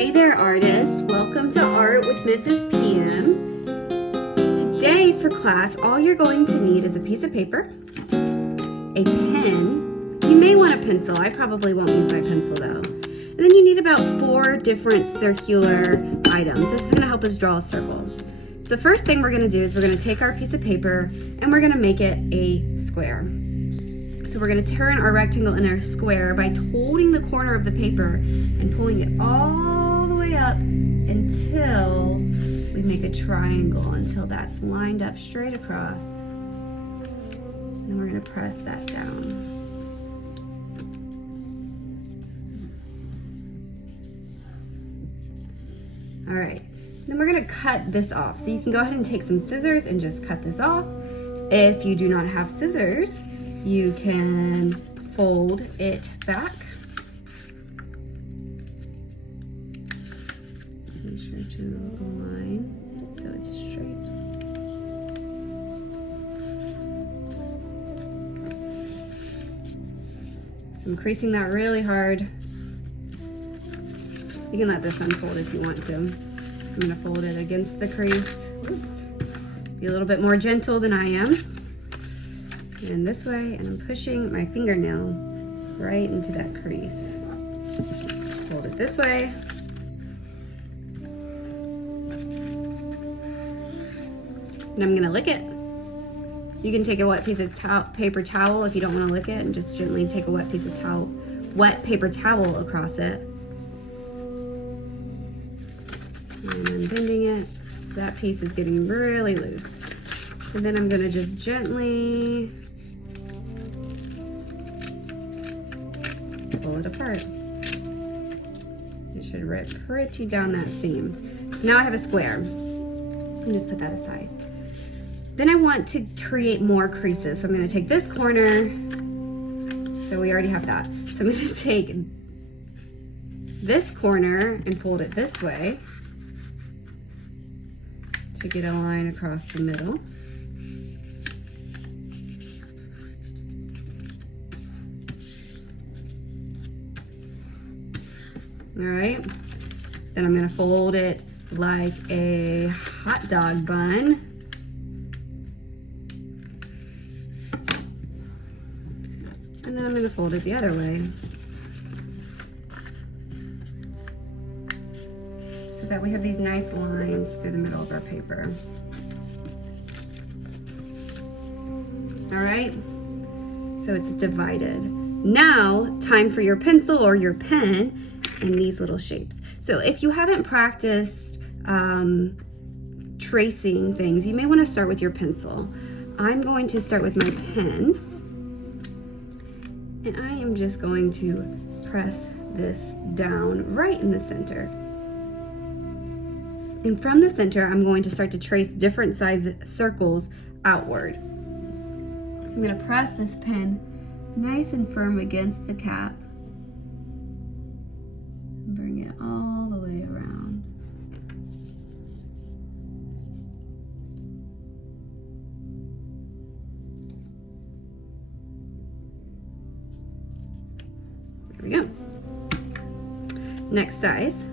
Hey there, artists. Welcome to Art with Mrs. PM. Today for class, all you're going to need is a piece of paper, a pen. You may want a pencil. I probably won't use my pencil though. And then you need about 4 different circular items. This is going to help us draw a circle. So first thing we're going to do is we're going to take our piece of paper and we're going to make it a square. So we're going to turn our rectangle into a square by holding the corner of the paper and pulling it all the way up until we make a triangle, until that's lined up straight across. And then we're going to press that down. All right, then we're going to cut this off. So you can go ahead and take some scissors and just cut this off. If you do not have scissors, you can fold it back. Make sure to align so it's straight. So I'm creasing that really hard. You can let this unfold if you want to. I'm gonna fold it against the crease. Oops. Be a little bit more gentle than I am. And this way, and I'm pushing my fingernail right into that crease. Hold it this way. And I'm gonna lick it. You can take a wet piece of paper towel if you don't wanna lick it, and just gently take a wet piece of wet paper towel across it. And I'm bending it, so that piece is getting really loose. And then I'm gonna just gently pull it apart. It should rip pretty down that seam. So now I have a square. And just put that aside. Then I want to create more creases. So I'm gonna take this corner. So we already have that. So I'm gonna take this corner and fold it this way to get a line across the middle. All right, then I'm gonna fold it like a hot dog bun. And then I'm gonna fold it the other way. So that we have these nice lines through the middle of our paper. All right, so it's divided. Now, time for your pencil or your pen in these little shapes. So if you haven't practiced tracing things, you may want to start with your pencil. I'm going to start with my pen, and I am just going to press this down right in the center. And from the center, I'm going to start to trace different size circles outward. So I'm going to press this pen nice and firm against the cap. Bring it all the way around. There we go. Next size.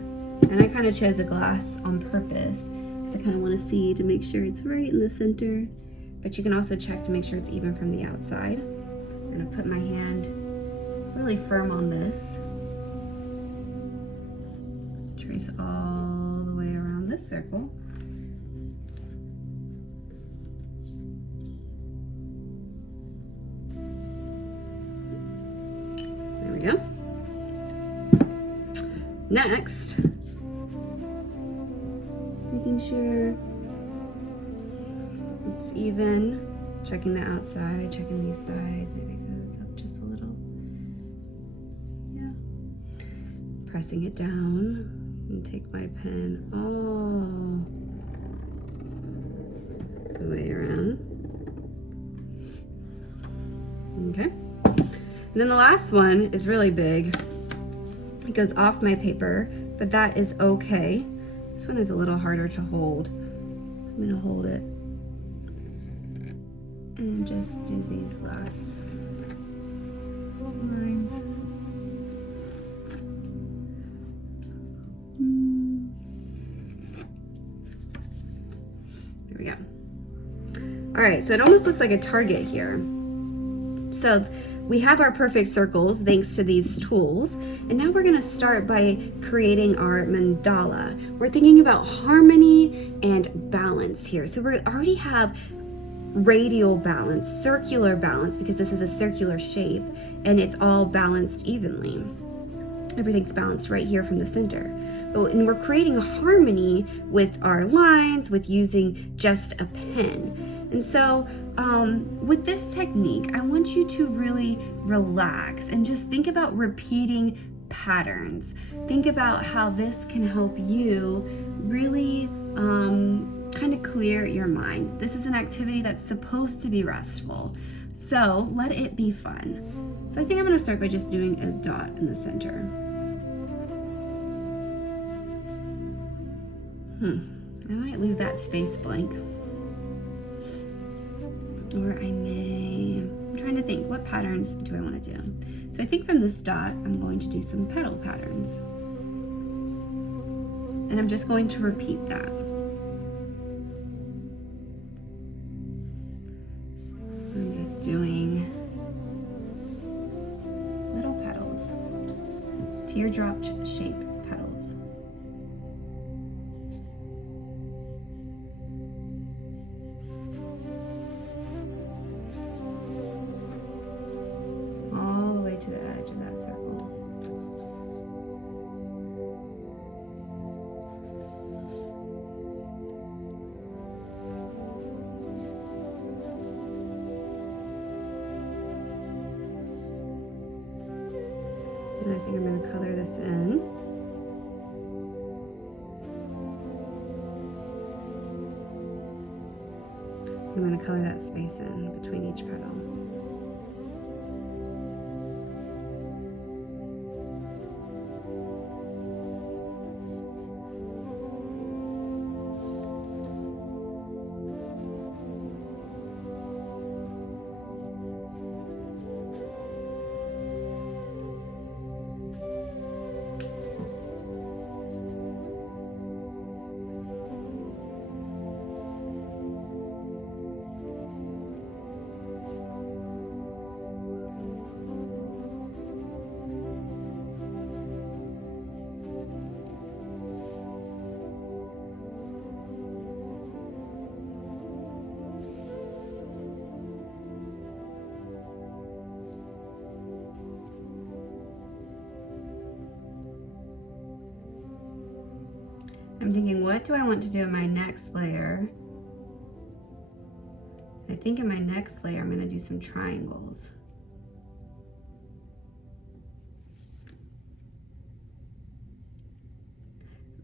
And I kind of chose a glass on purpose because I kind of want to see to make sure it's right in the center. But you can also check to make sure it's even from the outside. I'm going to put my hand really firm on this. Trace all the way around this circle. There we go. Next, making sure it's even, checking the outside, checking these sides, maybe it goes up just a little. Yeah. Pressing it down. And take my pen all the way around. Okay. And then the last one is really big. It goes off my paper, but that is okay. This one is a little harder to hold. So I'm gonna hold it and just do these last lines. All right, so it almost looks like a target here. So we have our perfect circles thanks to these tools. And now we're gonna start by creating our mandala. We're thinking about harmony and balance here. So we already have radial balance, circular balance, because this is a circular shape and it's all balanced evenly. Everything's balanced right here from the center. And we're creating harmony with our lines, with using just a pen. And so with this technique, I want you to really relax and just think about repeating patterns. Think about how this can help you really kind of clear your mind. This is an activity that's supposed to be restful, so let it be fun. So I think I'm going to start by just doing a dot in the center. I might leave that space blank. Or I'm trying to think, what patterns do I want to do? So I think from this dot, I'm going to do some petal patterns. And I'm just going to repeat that. I'm just doing little petals, teardrop shape petals. To the edge of that circle. And I think I'm going to color this in. I'm going to color that space in between each petal. I'm thinking, what do I want to do in my next layer? I think in my next layer, I'm going to do some triangles.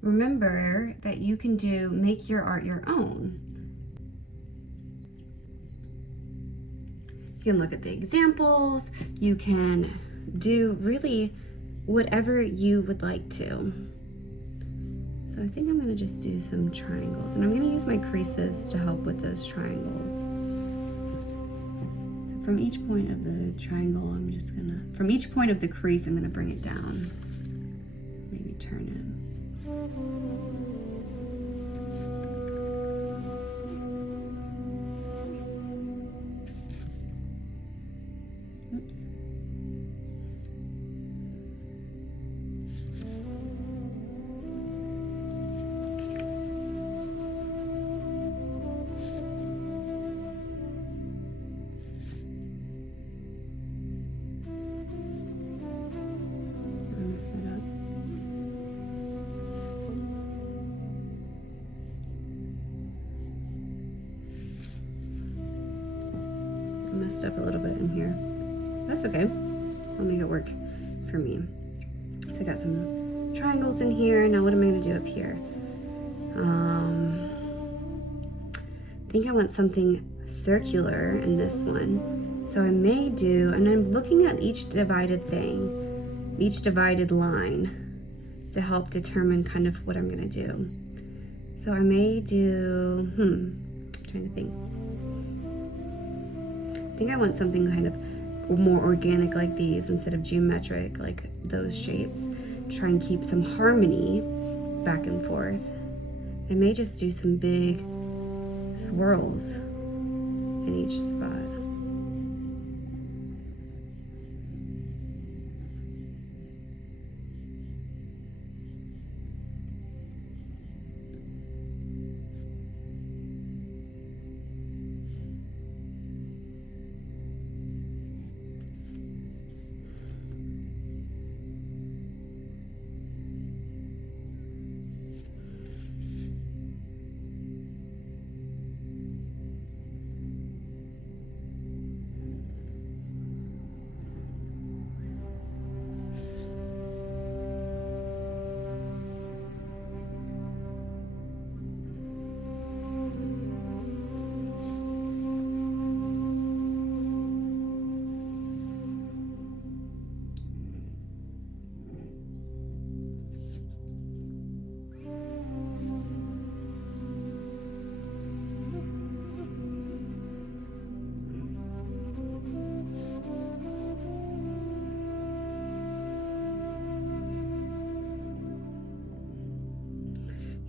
Remember that you can make your art your own. You can look at the examples. You can do really whatever you would like to. So I think I'm going to just do some triangles, and I'm going to use my creases to help with those triangles. So from each point of the triangle, from each point of the crease, I'm going to bring it down. Maybe turn it. Oops. Messed up a little bit in here. That's okay. I'll make it work for me. So I got some triangles in here. Now what am I going to do up here? I think I want something circular in this one. So I may do, and I'm looking at each divided thing, each divided line to help determine kind of what I'm going to do. So I may do, I'm trying to think. I think I want something kind of more organic like these instead of geometric like those shapes. Try and keep some harmony back and forth. I may just do some big swirls. in each spot.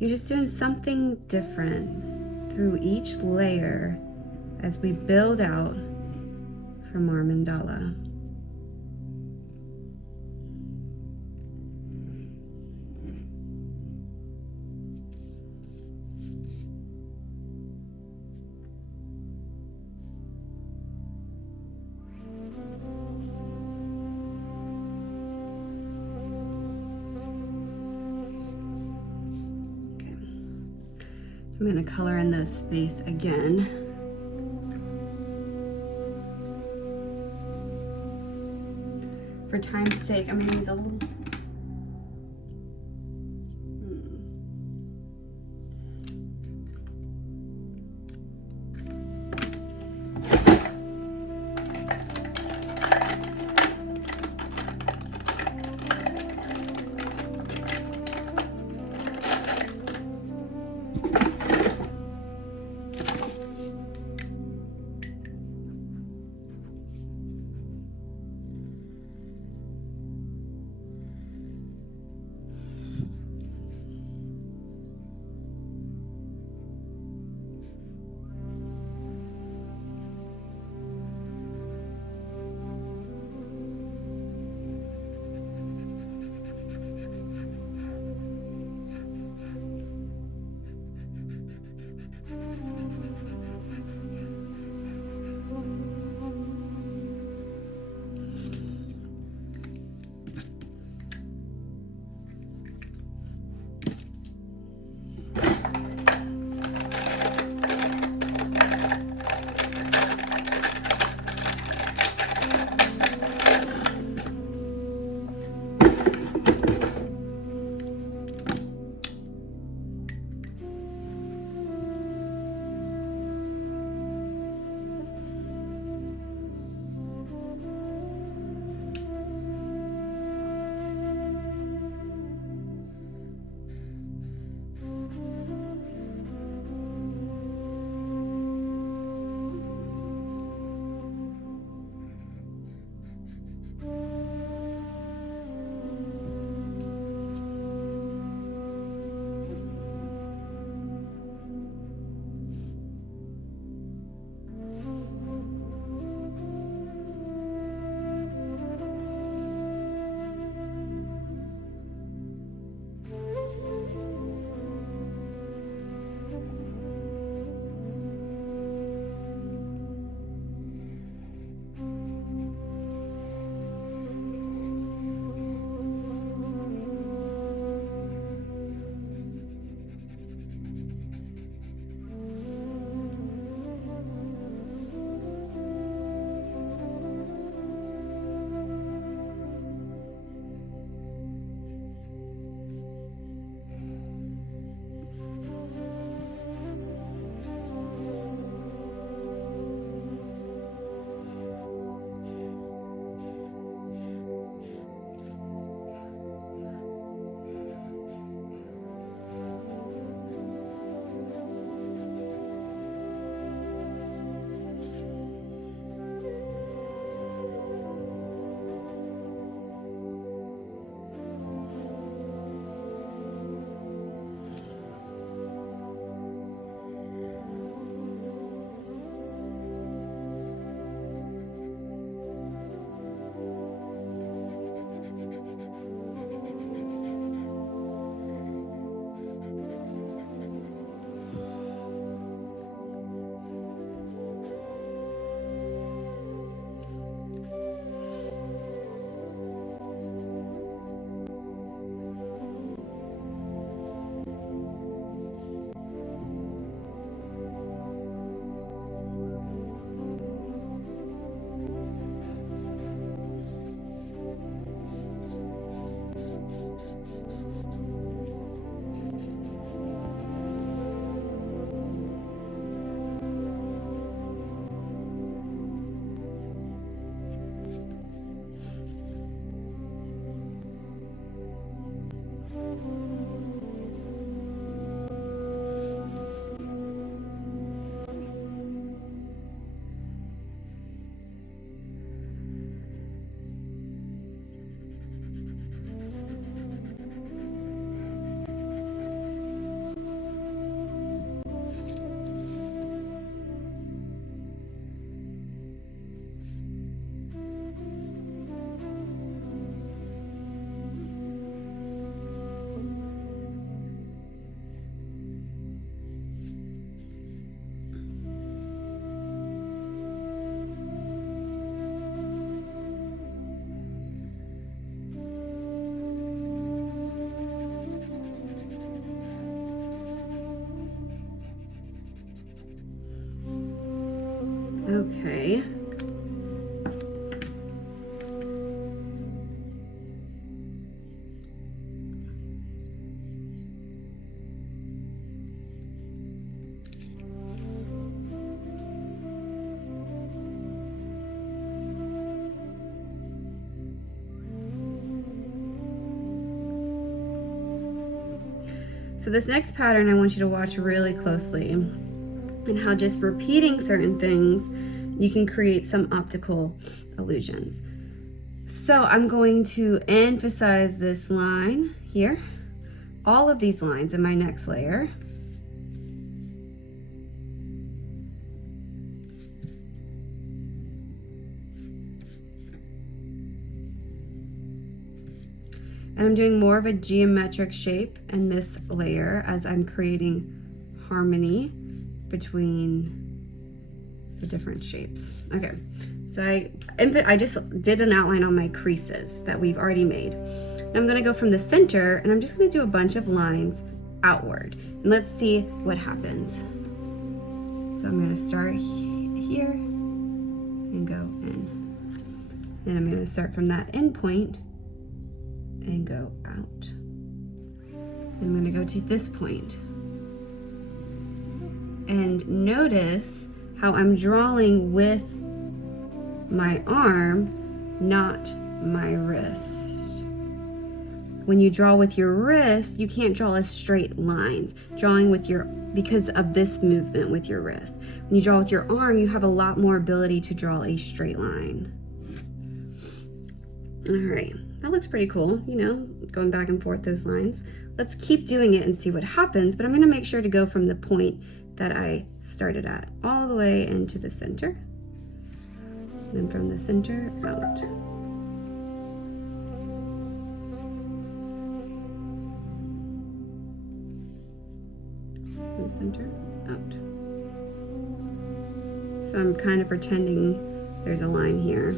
You're just doing something different through each layer as we build out from our mandala. I'm going to color in this space again. For time's sake, I'm going to use a little... Okay. So this next pattern I want you to watch really closely, and how just repeating certain things, you can create some optical illusions. So I'm going to emphasize this line here, all of these lines in my next layer. And I'm doing more of a geometric shape in this layer as I'm creating harmony between the different shapes. Okay, so I just did an outline on my creases that we've already made. And I'm gonna go from the center and I'm just gonna do a bunch of lines outward. And let's see what happens. So I'm gonna start here and go in. Then I'm gonna start from that end point and go out. I'm going to go to this point. And notice how I'm drawing with my arm, not my wrist. When you draw with your wrist, you can't draw as straight lines. Drawing with your, because of this movement with your wrist. When you draw with your arm, you have a lot more ability to draw a straight line. All right. That looks pretty cool, you know, going back and forth those lines. Let's keep doing it and see what happens, but I'm gonna make sure to go from the point that I started at all the way into the center. Then from the center out. From the center out. So I'm kind of pretending there's a line here.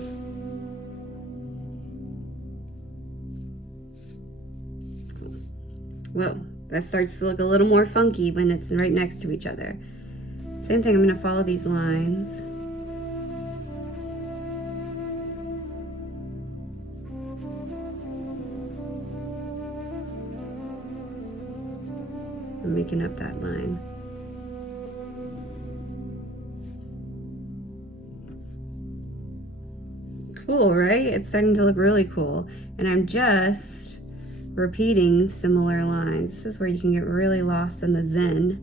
Whoa, that starts to look a little more funky when it's right next to each other. Same thing, I'm gonna follow these lines. I'm making up that line. Cool, right? It's starting to look really cool. And I'm just repeating similar lines. This is where you can get really lost in the zen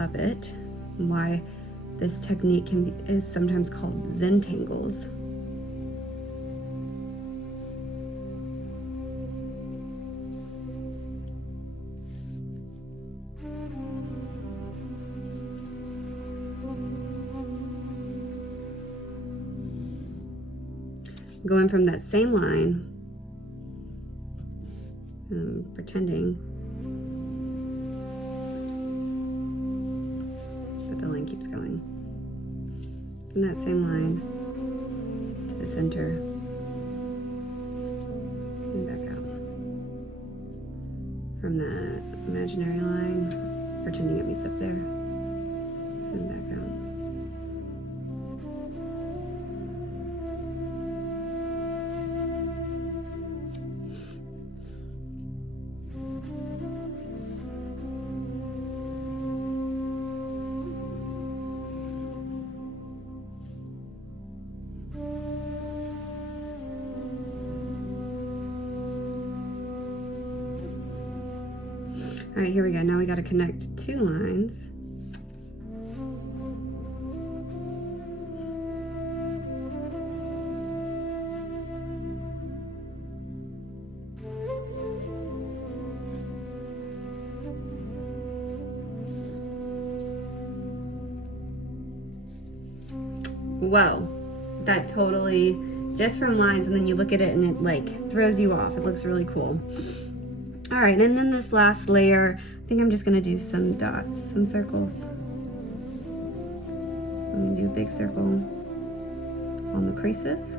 of it, and why this technique is sometimes called zen tangles. Going from that same line, pretending that the line keeps going. From that same line to the center and back out. From that imaginary line, pretending it meets up there and back out. All right, here we go. Now we got to connect two lines. Whoa, that totally, just from lines, and then you look at it and it like throws you off. It looks really cool. All right, and then this last layer, I think I'm just gonna do some dots, some circles. I'm gonna do a big circle on the creases.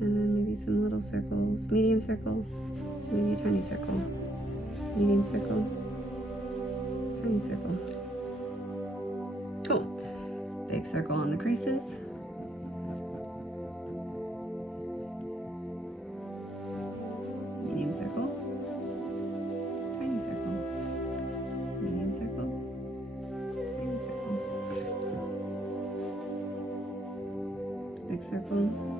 And then maybe some little circles, medium circle, maybe a tiny circle, medium circle, tiny circle. Cool. Big circle on the creases. Medium circle. Tiny circle. Medium circle. Tiny circle. Big circle.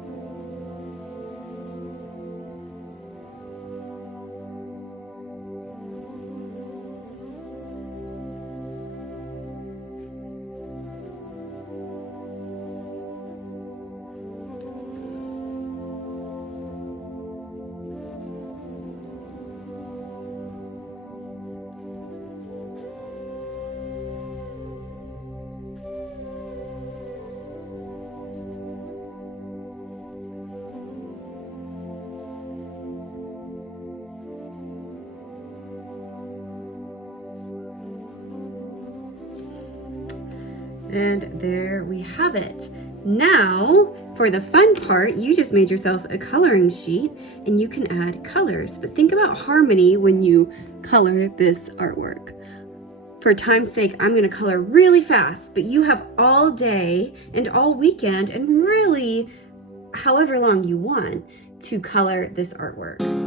And there we have it. Now, for the fun part, you just made yourself a coloring sheet and you can add colors. But think about harmony when you color this artwork. For time's sake, I'm going to color really fast, but you have all day and all weekend and really however long you want to color this artwork.